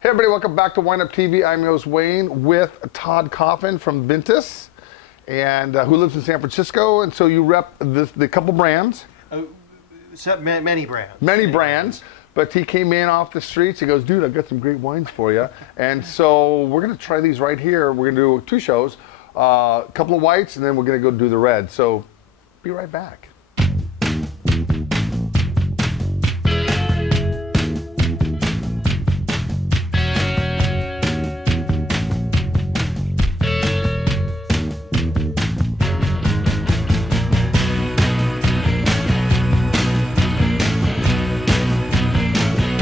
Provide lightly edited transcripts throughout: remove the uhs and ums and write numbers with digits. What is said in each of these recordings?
Hey everybody, welcome back to WineupTV. I'm your host Wayne with Todd Coffin from Vintus, and who lives in San Francisco, and so you rep the couple brands. Many brands. Many brands, but he came in off the streets. He goes, dude, I've got some great wines for you. And so we're going to try these right here. We're going to do two shows, a couple of whites, and then we're going to go do the red. So be right back.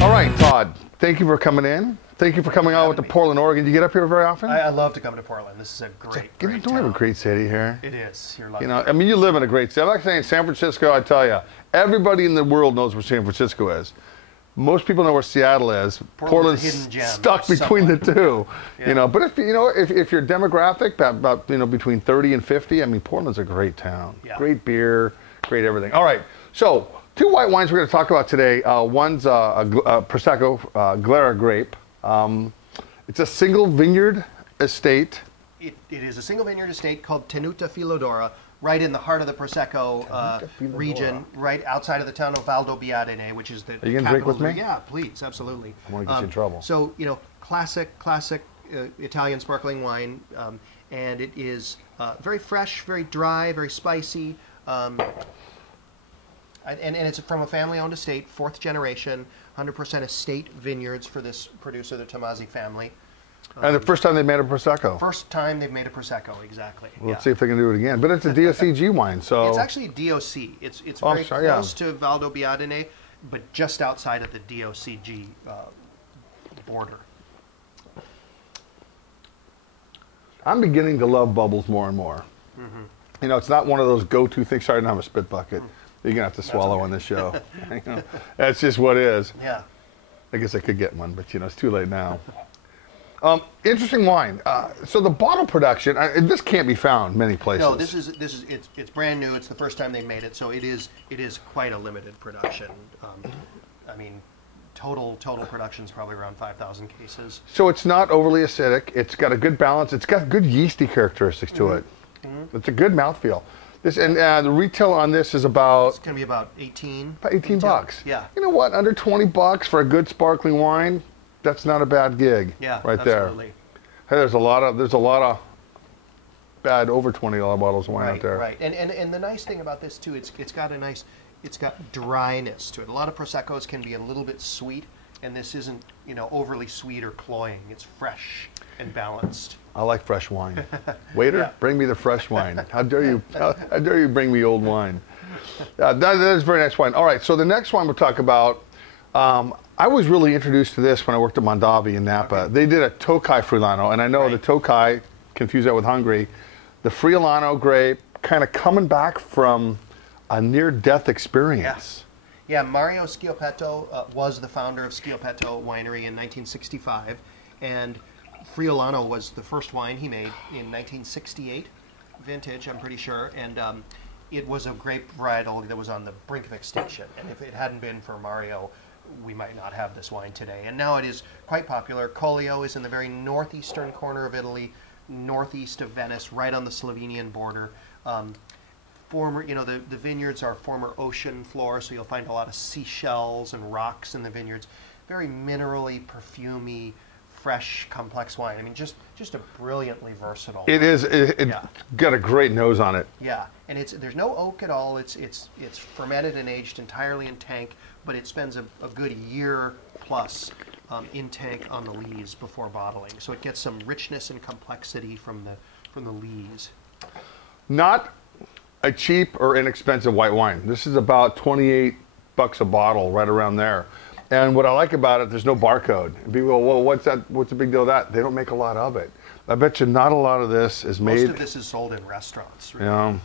All right, Todd, thank you for coming in. Thank you for coming out with the Portland, Oregon. Do you get up here very often? I love to come to Portland. This is a great Don't we have a great city here? It is. You're lucky. You know, I mean, you live in a great city. I'm not saying San Francisco, I tell you, everybody in the world knows where San Francisco is. Most people know where Seattle is. Portland's hidden gem stuck between the two. Yeah. You know, but if you're demographic, about between 30 and 50, I mean, Portland's a great town. Yeah. Great beer, great everything. All right, so two white wines we're going to talk about today. One's a Prosecco Glera grape. It's a single vineyard estate. It is a single vineyard estate called Tenuta Filodora, right in the heart of the Prosecco region, right outside of the town of Valdobbiadene, which is the Are you going to drink with me? Yeah, please, absolutely. I want to get you in trouble. So, you know, classic Italian sparkling wine, and it is very fresh, very dry, very spicy. And it's from a family-owned estate, fourth generation, 100% estate vineyards for this producer, the Tomasi family. And the first time they made a Prosecco. First time they've made a Prosecco, exactly. Well, let's see if they can do it again. But it's a DOCG wine, so... It's actually DOC. It's very close to Valdobbiadene, but just outside of the DOCG border. I'm beginning to love bubbles more and more. Mm-hmm. You know, it's not one of those go-to things. Sorry, I don't have a spit bucket. You're going to have to swallow on this show. You know, that's just what it is. Yeah. I guess I could get one, but, you know, it's too late now. Interesting wine. So the bottle production, this can't be found many places. No, it's brand new. It's the first time they made it, so it is quite a limited production. I mean, total production is probably around 5,000 cases. So it's not overly acidic. It's got a good balance. It's got good yeasty characteristics to it. Mm-hmm. It's a good mouthfeel. This and the retail on this is about... It's going to be about 18. About 18 bucks. Yeah. You know what? Under 20 bucks for a good sparkling wine, that's not a bad gig. Yeah, right absolutely. There. Hey, there's a lot of bad over $20 bottles of wine out there. Right. And the nice thing about this too, it's got dryness to it. A lot of Proseccos can be a little bit sweet, and this isn't, you know, overly sweet or cloying. It's fresh and balanced. I like fresh wine. Waiter, bring me the fresh wine. How dare you? How dare you bring me old wine? That is very nice wine. All right, so the next one we'll talk about. I was really introduced to this when I worked at Mondavi in Napa. Okay. They did a Tokai Friulano, and I know the Tokai, confuse that with Hungary. The Friulano grape, kind of coming back from a near-death experience. Yeah, Mario Schiopetto was the founder of Schiopetto Winery in 1965, and Friulano was the first wine he made in 1968, vintage, I'm pretty sure, and it was a grape varietal that was on the brink of extinction. And if it hadn't been for Mario, we might not have this wine today. And now it is quite popular. Collio is in the very northeastern corner of Italy, northeast of Venice, right on the Slovenian border. The vineyards are former ocean floor, so you'll find a lot of seashells and rocks in the vineyards. Very minerally, perfumey, fresh, complex wine. I mean, just a brilliantly versatile. It is. It's got a great nose on it. Yeah, and there's no oak at all. It's fermented and aged entirely in tank, but it spends a good year plus in tank on the lees before bottling. So it gets some richness and complexity from the lees. Not a cheap or inexpensive white wine. This is about 28 bucks a bottle, right around there. And what I like about it, there's no barcode. People go, well, what's that? What's the big deal with that? They don't make a lot of it. I bet you not a lot of this is made. Most of this is sold in restaurants, really. Yeah.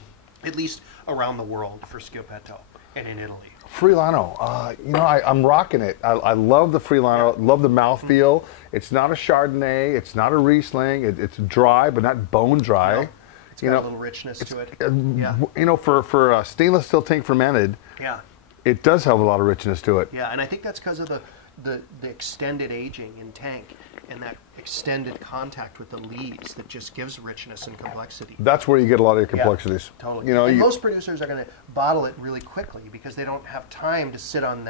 At least around the world for Schiopetto and in Italy. Friulano, you know, I'm rocking it. I love the Friulano, love the mouthfeel. It's not a Chardonnay, it's not a Riesling. It's dry, but not bone dry. No. It's got a little richness to it. You know, for stainless steel tank fermented, yeah, it does have a lot of richness to it. Yeah, and I think that's because of the extended aging in tank and that extended contact with the leaves that just gives richness and complexity. That's where you get a lot of your complexities. Yeah, totally. You know, and most producers are going to bottle it really quickly because they don't have time to sit on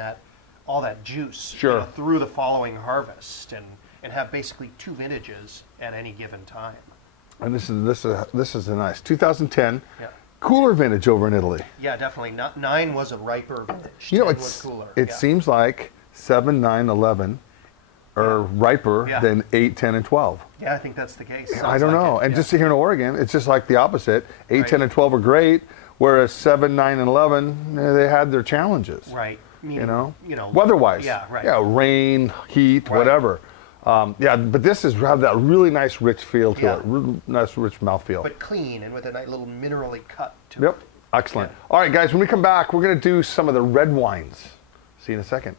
all that juice through the following harvest and have basically 2 vintages at any given time. And this is a nice 2010 cooler vintage over in Italy. Yeah, definitely. 9 was a riper vintage. You know, 10 was cooler. It seems like 7, 9, 11 are riper than 8, 10, and 12. Yeah, I think that's the case. I don't know. And just here in Oregon, it's just like the opposite. 8, 10, and 12 are great, whereas 7, 9, and 11, they had their challenges. Right. You know, weather-wise. Yeah, right. Yeah, rain, heat, whatever. Yeah, but this have that really nice, rich feel to it. Really nice, rich mouthfeel. But clean and with a nice little minerally cut to it. Yep. Excellent. All right, guys, when we come back, we're going to do some of the red wines. See you in a second.